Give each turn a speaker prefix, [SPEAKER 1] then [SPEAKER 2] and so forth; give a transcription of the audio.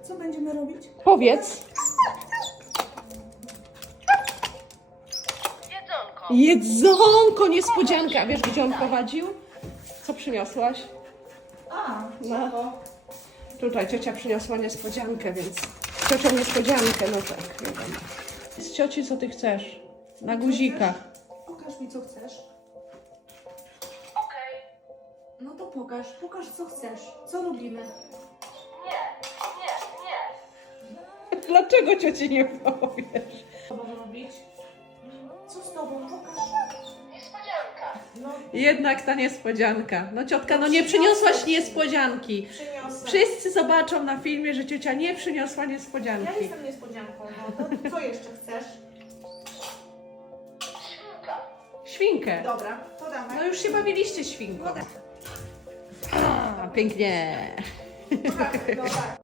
[SPEAKER 1] Co będziemy robić?
[SPEAKER 2] Powiedz.
[SPEAKER 3] Jedzonko.
[SPEAKER 2] Jedzonko, niespodzianka. A wiesz, gdzie on prowadził? Co przyniosłaś?
[SPEAKER 1] A,
[SPEAKER 2] No. Tutaj ciocia przyniosła niespodziankę, więc ciocią niespodziankę, no tak, wiadomo. Z cioci co ty chcesz? Na guzikach.
[SPEAKER 1] Pokaż mi, co chcesz.
[SPEAKER 3] Okej.
[SPEAKER 1] No to pokaż co chcesz. Co robimy?
[SPEAKER 3] Nie.
[SPEAKER 2] Dlaczego cioci nie powiesz?
[SPEAKER 1] Co mamy robić? Co z tobą? Pokaż.
[SPEAKER 3] Niespodzianka.
[SPEAKER 1] No,
[SPEAKER 2] Jednak ta niespodzianka. No ciotka, no nie przyniosłaś niespodzianki.
[SPEAKER 1] przyniosę.
[SPEAKER 2] Wszyscy zobaczą na filmie, że ciocia nie przyniosła
[SPEAKER 1] Ja
[SPEAKER 2] niespodzianki.
[SPEAKER 1] jestem niespodzianką, no to co jeszcze chcesz?
[SPEAKER 3] Świnka.
[SPEAKER 2] Świnkę.
[SPEAKER 1] Dobra, to damy.
[SPEAKER 2] No już się bawiliście świnką. A, pięknie.
[SPEAKER 1] No tak.